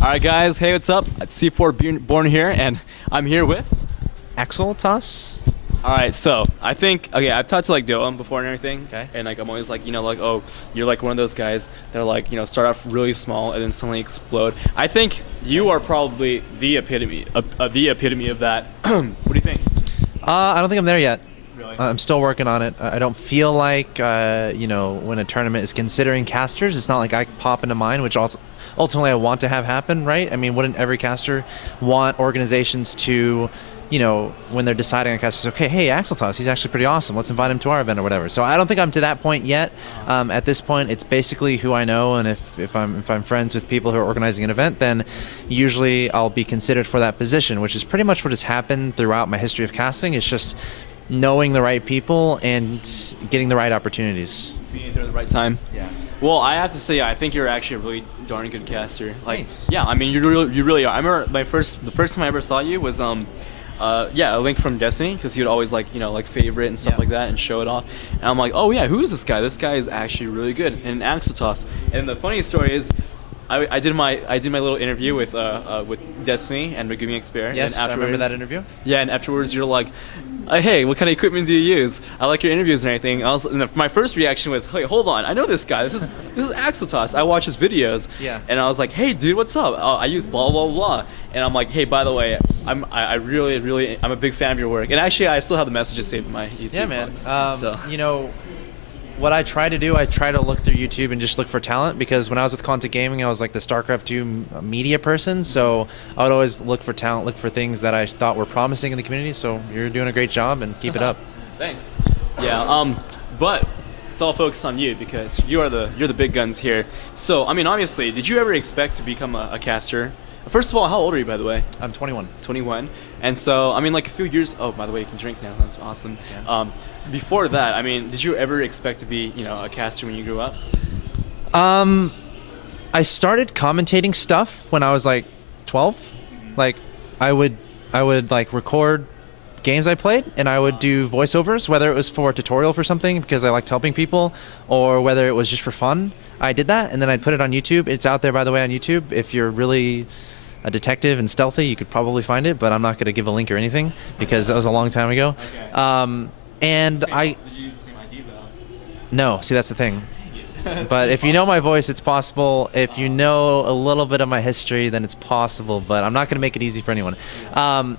All right, guys. Hey, what's up? It's C4 Born here, and I'm here with. Axel toss. All right, so I think I've talked to like Dylan before and everything, Okay. and like I'm always like oh, you're like one of those guys that are like start off really small and then suddenly explode. I think you are probably the epitome of that. What do you think? I don't think I'm there yet. Really? I'm still working on it. I don't feel like when a tournament is considering casters, it's not like I pop into mind, which also ultimately I want to have happen, right? I mean, wouldn't every caster want organizations to, when they're deciding on casters, okay, hey, Axel Toss, he's actually pretty awesome. Let's invite him to our event or whatever. So I don't think I'm to that point yet. At this point, it's basically who I know, and if I'm friends with people who are organizing an event, then usually I'll be considered for that position, which is pretty much what has happened throughout my history of casting. It's just knowing the right people and getting the right opportunities. Being there at the right time. Yeah. Well, I have to say, I think you're actually a really darn good caster. Like, Thanks. yeah, I mean, you really are. I remember the first time I ever saw you was a link from Destiny, because he would always like favorite and stuff like that and show it off. And I'm like, oh yeah, who is this guy? This guy is actually really good. And Axel Toss. And the funny story is, I did my little interview with Destiny and Megumi Experience. Yes, and I remember that interview. Yeah, and afterwards you're like, hey, what kind of equipment do you use? I like your interviews and everything. My first reaction was, hey, hold on, I know this guy. This is Axel Toss. I watch his videos. Yeah. And I was like, hey, dude, what's up? I use blah blah blah. And I'm like, hey, by the way, I'm a big fan of your work. And actually, I still have the messages saved in my YouTube. Yeah, man. box, What I try to do, I try to look through YouTube and just look for talent, because when I was with Content Gaming, I was like the StarCraft 2 media person, so I would always look for talent, look for things that I thought were promising in the community. So you're doing a great job, and keep it up. Thanks. Yeah. But it's all focused on you, because you're the big guns here. So I mean, obviously, did you ever expect to become a caster? First of all, how old are you, by the way? I'm 21. 21. And so, I mean, like a few years. Oh, by the way, you can drink now. That's awesome. Yeah. Before that, I mean, did you ever expect to be, a caster when you grew up? I started commentating stuff when I was like 12. Like, I would like record games I played, and I would do voiceovers, whether it was for a tutorial for something because I liked helping people, or whether it was just for fun. I did that, and then I'd put it on YouTube. It's out there, by the way, on YouTube. If you're really a detective and stealthy, you could probably find it, but I'm not going to give a link or anything because that was a long time ago. Okay. And Did I you use the same ID though? no, see, that's the thing. But if you know my voice, it's possible. If you know a little bit of my history, then it's possible. But I'm not going to make it easy for anyone.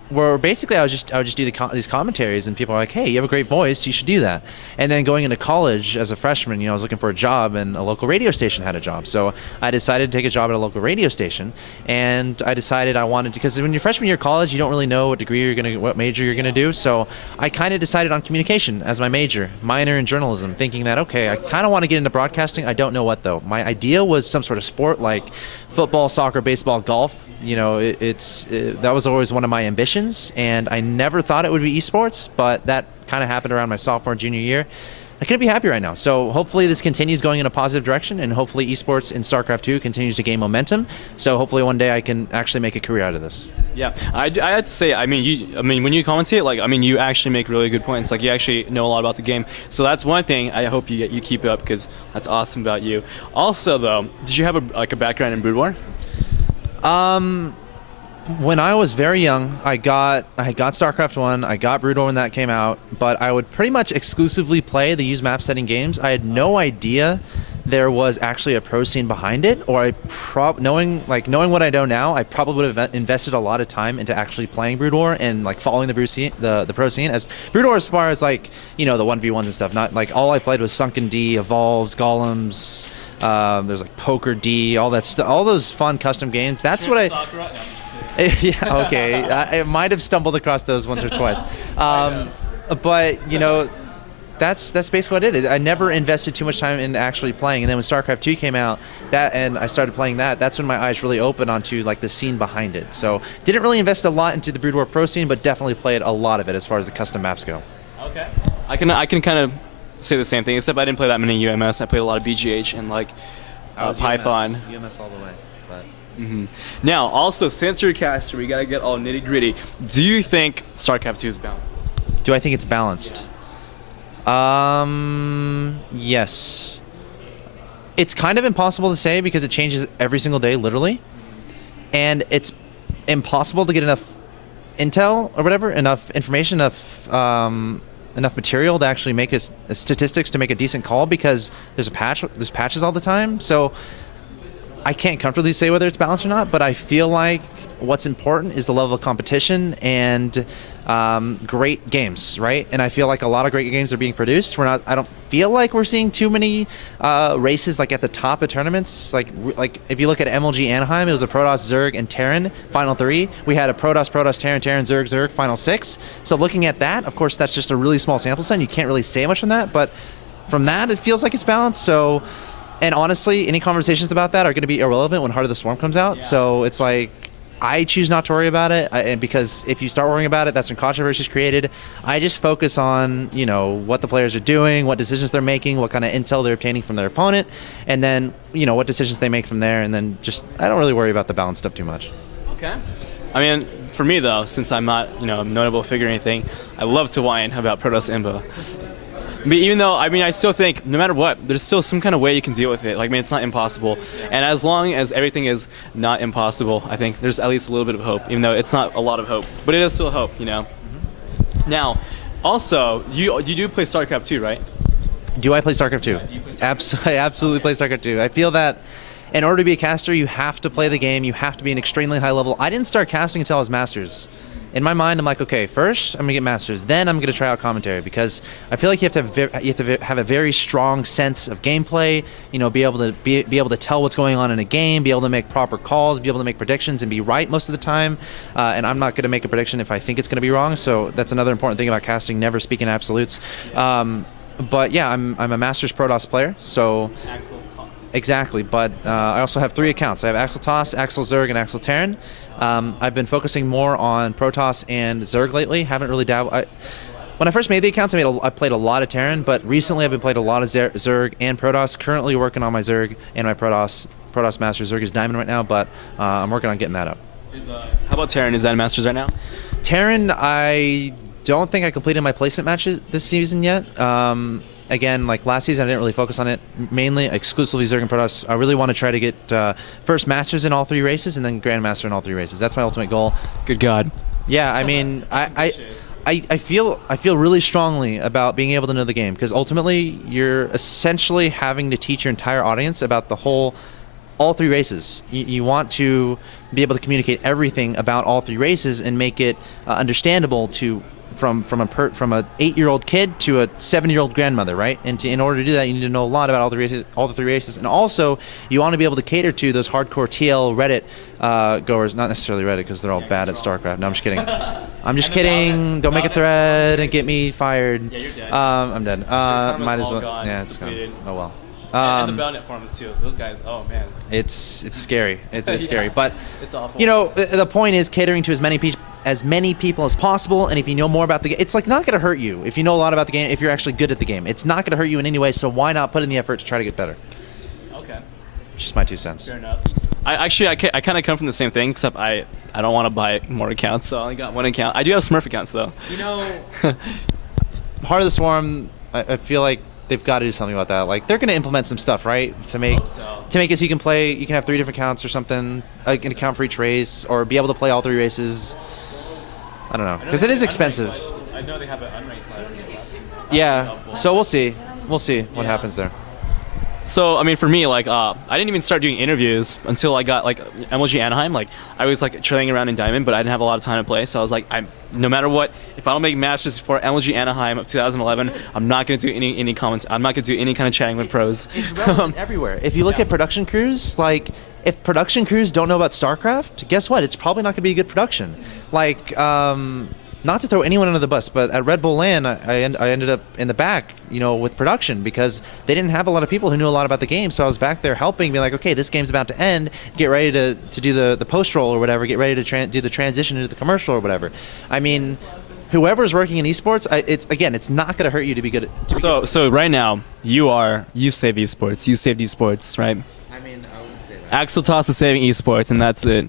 Where basically I would just do these commentaries, and people are like, "Hey, you have a great voice. You should do that." And then going into college as a freshman, I was looking for a job, and a local radio station had a job. So I decided to take a job at a local radio station, and I decided I wanted to, because when you're freshman year of college, you don't really know what major you're gonna do. So I kind of decided on communication as my major, minor in journalism, thinking that okay, I kind of want to get into broadcasting. I don't know what though. My idea was some sort of sport like football, soccer, baseball, golf. That was always one of my ambitions, and I never thought it would be esports, but that kind of happened around my sophomore, junior year. I couldn't be happy right now. So hopefully this continues going in a positive direction, and hopefully esports in StarCraft 2 continues to gain momentum. So hopefully one day I can actually make a career out of this. Yeah, I have to say, when you commentate, you actually make really good points. Like, you actually know a lot about the game. So that's one thing I hope you keep it up, because that's awesome about you. Also, though, did you have a background in Brood War? When I was very young, I got StarCraft 1, I got Brood War when that came out, but I would pretty much exclusively play the use map setting games. I had no idea there was actually a pro scene behind it, or knowing what I know now, I probably would have invested a lot of time into actually playing Brood War and like following the pro scene. As Brood War, as far as like the 1v1s and stuff, not like all I played was Sunken D, Evolves, Golems. There's like Poker D, all that stuff, all those fun custom games. That's what I. Yeah, okay. I might have stumbled across those once or twice. But that's basically what it is. I never invested too much time in actually playing, and then when StarCraft 2 came out, and I started playing that's when my eyes really opened onto like the scene behind it. So didn't really invest a lot into the Brood War Pro scene, but definitely played a lot of it as far as the custom maps go. Okay. I can kind of say the same thing, except I didn't play that many UMS. I played a lot of BGH and Python. UMS all the way. But. Mm-hmm. Now, also, since you're a caster, we gotta get all nitty gritty. Do you think StarCraft 2 is balanced? Do I think it's balanced? Yes. It's kind of impossible to say because it changes every single day, literally. and it's impossible to get enough intel or whatever, enough information, enough material to actually make a statistics to make a decent call, because there's patches all the time. So I can't comfortably say whether it's balanced or not, but I feel like what's important is the level of competition and great games, right? And I feel like a lot of great games are being produced. I don't feel like we're seeing too many races like at the top of tournaments. Like if you look at MLG Anaheim, it was a Protoss, Zerg, and Terran final 3. We had a Protoss, Terran, Zerg final 6. So looking at that, of course, that's just a really small sample set. You can't really say much from that, but from that, it feels like it's balanced. So, and honestly, any conversations about that are going to be irrelevant when Heart of the Swarm comes out. Yeah. So it's like, I choose not to worry about it, because if you start worrying about it, that's when controversy is created. I just focus on, what the players are doing, what decisions they're making, what kind of intel they're obtaining from their opponent, and then, what decisions they make from there, and then I don't really worry about the balance stuff too much. Okay. I mean, for me though, since I'm not, a notable figure or anything, I love to whine about Protoss Imba. But even though, I still think no matter what, there's still some kind of way you can deal with it. Like, it's not impossible. And as long as everything is not impossible, I think there's at least a little bit of hope, even though it's not a lot of hope. But it is still hope, Mm-hmm. Now, also, you do play StarCraft 2, right? Do I play StarCraft 2? Yeah, do you play StarCraft 2? I absolutely play StarCraft 2. I feel that in order to be a caster, you have to play the game. You have to be an extremely high level. I didn't start casting until I was Masters. In my mind, I'm like, okay, first I'm gonna get Masters, then I'm gonna try out commentary, because I feel like you have to have a very strong sense of gameplay. Be able to tell what's going on in a game, be able to make proper calls, be able to make predictions, and be right most of the time. And I'm not gonna make a prediction if I think it's gonna be wrong. So that's another important thing about casting: never speak in absolutes. But yeah, I'm a Masters Protoss player, so. Axel Toss. Exactly, but I also have 3 accounts. I have Axel Toss, Axel Zerg, and Axel Terran. I've been focusing more on Protoss and Zerg lately. Haven't really dabbled. When I first made the accounts, I played a lot of Terran, but recently I've been playing a lot of Zerg and Protoss. Currently working on my Zerg and my Protoss Master. Zerg is Diamond right now, but I'm working on getting that up. How about Terran? Is that Masters right now? Terran, I don't think I completed my placement matches this season yet. Again, like last season, I didn't really focus on it. Mainly, exclusively Zerg and Protoss. I really want to try to get first Masters in all 3 races, and then Grandmaster in all 3 races. That's my ultimate goal. Good God. Yeah, I feel really strongly about being able to know the game, because ultimately you're essentially having to teach your entire audience about all 3 races. You want to be able to communicate everything about all 3 races and make it understandable from a 8-year-old kid to a 7-year-old grandmother, right? And in order to do that, you need to know a lot about all the 3 races, and also you want to be able to cater to those hardcore TL Reddit goers. Not necessarily Reddit, because they're all bad at StarCraft. No, I'm just kidding. I'm just kidding. Don't make a thread and get me fired. Yeah, you're dead. I'm dead. Might as well. Gone. Yeah, it's gone. Oh well. And the Belnet forums too. Those guys. Oh man. It's scary. It's Yeah. scary, but It's awful. the point is catering to as many people as possible. And if you know more about the game, it's like not going to hurt you if you know a lot about the game. If you're actually good at the game, it's not going to hurt you in any way. So why not put in the effort to try to get better? Okay. Just my 2 cents. Fair enough. I kind of come from the same thing, except I don't want to buy more accounts, so I only got 1 account. I do have Smurf accounts though. Heart of the Swarm, I feel like they've got to do something about that. Like, they're going to implement some stuff, right, to make it so you can have 3 different accounts or something, like an account for each race, or be able to play all 3 races. I don't know, because it is expensive. I know they have an unranked ladder. Yeah, so we'll see what happens there. So I mean, for me, like, I didn't even start doing interviews until I got like MLG Anaheim. Like, I was like chilling around in Diamond, but I didn't have a lot of time to play. So I was like, no matter what, if I don't make matches for MLG Anaheim of 2011, I'm not gonna do any comments. I'm not gonna do any kind of chatting with pros. It's relevant everywhere. If you look at production crews, like, if production crews don't know about StarCraft, guess what? It's probably not gonna be a good production. Like, not to throw anyone under the bus, but at Red Bull LAN, I ended up in the back, with production, because they didn't have a lot of people who knew a lot about the game. So I was back there helping, being like, okay, this game's about to end. Get ready to do the post roll or whatever. Get ready to do the transition into the commercial or whatever. I mean, whoever's working in esports, it's not going to hurt you to be good. So right now, you save esports. You saved esports, right? I mean, I wouldn't say that. Axel Toss is saving esports, and that's it.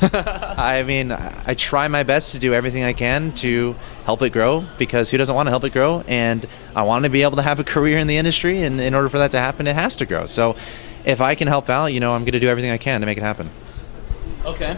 I mean, I try my best to do everything I can to help it grow, because who doesn't want to help it grow? And I want to be able to have a career in the industry, and in order for that to happen, it has to grow. So if I can help out, I'm going to do everything I can to make it happen. Okay.